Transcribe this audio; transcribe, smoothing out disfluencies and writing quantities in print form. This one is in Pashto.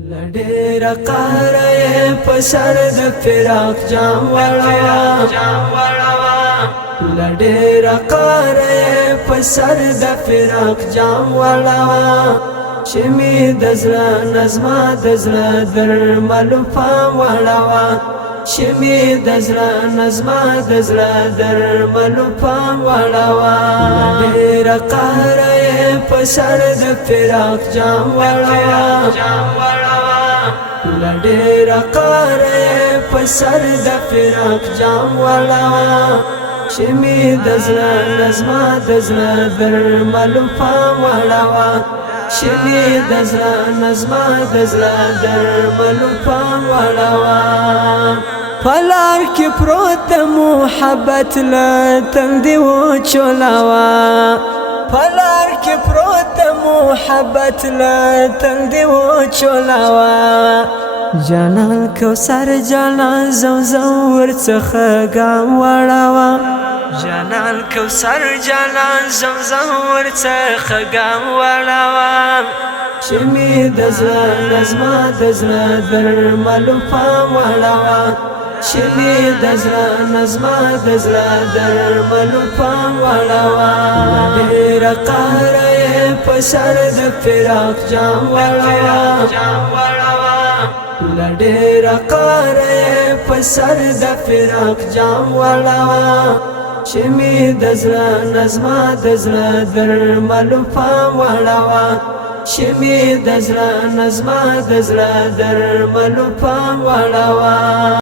لډیر قهر په سر د فراق جام وړوا لډیر قهر په سر د فراق جام وړوا چې می د زړه نظم د زړه درملو پام وړوا چې می د زړه نظم د زړه درملو پام وړوا لډیر قهر په سر د فراق جام وړوا لډیر قهر په سر د فراق جام وړوا چې می د زړه نظم د زړه درملو پام وړوا چې می د زړه نظم د زړه درملو پام وړوا پلار کې پروت محبت له تندې و چولاوا پلار کې پروت محبت له تندې و چولاوا جانان کوثر جانان زمزم ورڅخه ګام وړاوه جانان کوثر جانان زمزم ورڅخه ګام وړاوه چې می د زړه نظم د زړه درملو پام وړاوه چې می د زړه نظم د زړه درملو پام وړاوه ډېر قهر په سر د فراق جام وړاوه لډیر قهر په سر د فراق جام وړاوه چې می د زړه نظم د زړه درملو پام وړاوه چې می د زړه نظم د زړه درملو پام وړاوه